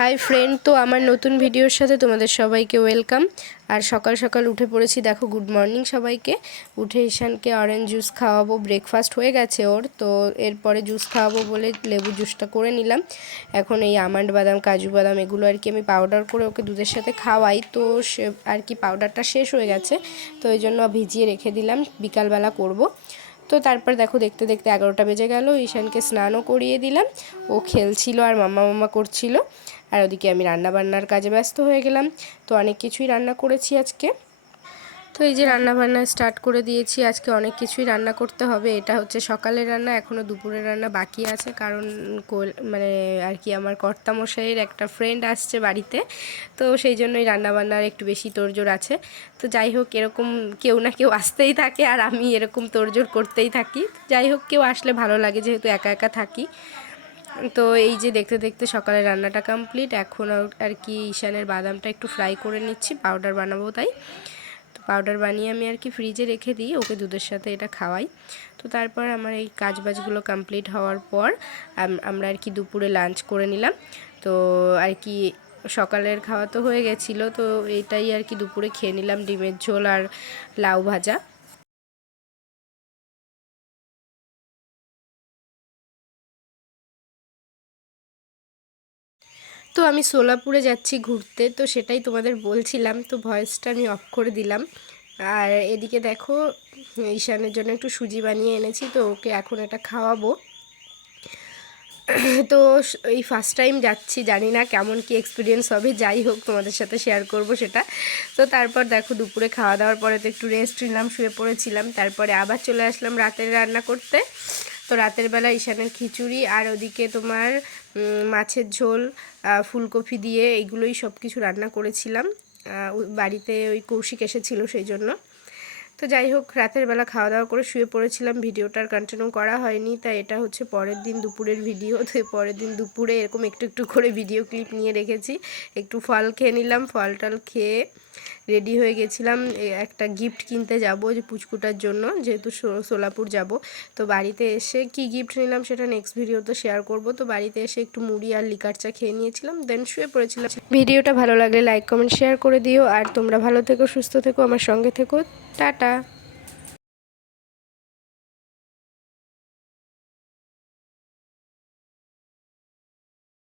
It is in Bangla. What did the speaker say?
হাই ফ্রেন্ড, তো আমার নতুন ভিডিওর সাথে তোমাদের সবাইকে ওয়েলকাম। আর সকাল সকাল উঠে পড়েছি, দেখো গুড মর্নিং সবাইকে। উঠে ঈশানকে অরেঞ্জ জুস খাওয়াবো, ব্রেকফাস্ট হয়ে গেছে ওর, তো এরপরে জুস খাওয়াবো বলে লেবু জুসটা করে নিলাম। এখন এই আমন্ড বাদাম, কাজু বাদাম এগুলো আর কি আমি পাউডার করে ওকে দুধের সাথে খাওয়াই, তো সে আর কি পাউডারটা শেষ হয়ে গেছে, তো এই জন্য ভিজিয়ে রেখে দিলাম, বিকালবেলা করব। তো তারপর দেখো দেখতে দেখতে 11টা বেজে গেল। ঈশানকে স্নানও করিয়ে দিলাম, ও খেলছিল আর মাম্মা করছিল, আর ওদিকে আমি রান্না বান্নার কাজে ব্যস্ত হয়ে গেলাম। তো অনেক কিছুই রান্না করেছি আজকে। তো এই যে রান্না বান্না স্টার্ট করে দিয়েছি, আজকে অনেক কিছুই রান্না করতে হবে। এটা হচ্ছে সকালের রান্না, এখনও দুপুরের রান্না বাকি আছে, কারণ মানে আর কি আমার কর্তামশাইয়ের একটা ফ্রেন্ড আসছে বাড়িতে, তো সেই জন্যই রান্না বান্নার একটু বেশি তোড়জোড় আছে। তো যাই হোক, এরকম কেউ না কেউ আসতেই থাকে আর আমি এরকম তোড়জোড় করতেই থাকি। যাই হোক, কেউ আসলে ভালো লাগে, যেহেতু একা একা থাকি। তো এই যে দেখতে দেখতে সকালে রান্নাটা কমপ্লিট। এখন আর কি ঈশানের বাদামটা একটু ফ্রাই করে নিচ্ছি, পাউডার বানাবো তাই। তো পাউডার বানিয়ে আমি আর কি ফ্রিজে রেখে দিই, ওকে দুধের সাথে এটা খাওয়াই। তো তারপর আমার এই কাজবাজগুলো কমপ্লিট হওয়ার পর আমরা আর কি দুপুরে লাঞ্চ করে নিলাম। তো আর কি সকালের খাওয়া তো হয়ে গেছিলো, তো এইটাই আর কি দুপুরে খেয়ে নিলাম, ডিমের ঝোল আর লাউ ভাজা। তো আমি সোলাপুরে যাচ্ছি ঘুরতে, তো সেটাই তোমাদের বলছিলাম, তো ভয়েসটা আমি অফ করে দিলাম। আর এদিকে দেখো, ঈশানের জন্য একটু সুজি বানিয়ে এনেছি, তো ওকে এখন এটা খাওয়াবো। তো এই ফার্স্ট টাইম যাচ্ছি, জানি না কেমন কি এক্সপিরিয়েন্স হবে, যাই হোক তোমাদের সাথে শেয়ার করব সেটা। তো তারপর দেখো দুপুরে খাওয়া দাওয়ার পরে তো একটু রেস্ট নিলাম, শুয়ে পড়েছিলাম, তারপরে আবার চলে আসলাম রাতের রান্না করতে। তো রাতের বেলা ঈশানের খিচুড়ি, আর ওদিকে তোমার মাছের ঝোল, ফুলকপি দিয়ে এইগুলোই সব কিছু রান্না করেছিলাম। বাড়িতে ওই কৌশিক এসেছিলো সেই জন্য। তো যাই হোক, রাতের বেলা খাওয়া দাওয়া করে শুয়ে পড়েছিলাম, ভিডিওটার কন্টিনিউ করা হয়নি, তাই এটা হচ্ছে পরের দিন দুপুরের ভিডিও। তো পরের দিন দুপুরে এরকম একটু একটু করে ভিডিও ক্লিপ নিয়ে রেখেছি। একটু ফল খেয়ে নিলাম, ফল টল খেয়ে রেডি হয়ে গেছিলাম, একটা গিফট কিনতে যাব যে পুচকুটার জন্য, যেহেতু সোলাপুর যাব। তো বাড়িতে এসে কি গিফট নিলাম সেটা নেক্সট ভিডিওতে শেয়ার করব। তো বাড়িতে এসে একটু মুড়ি আর লিকার চা খেয়ে নিয়েছিলাম, দেন শুয়ে পড়েছিলাম। ভিডিওটা ভালো লাগলে লাইক কমেন্ট শেয়ার করে দিও, আর তোমরা ভালো থেকো, সুস্থ থেকো, আমার সঙ্গে থেকো। টাটা।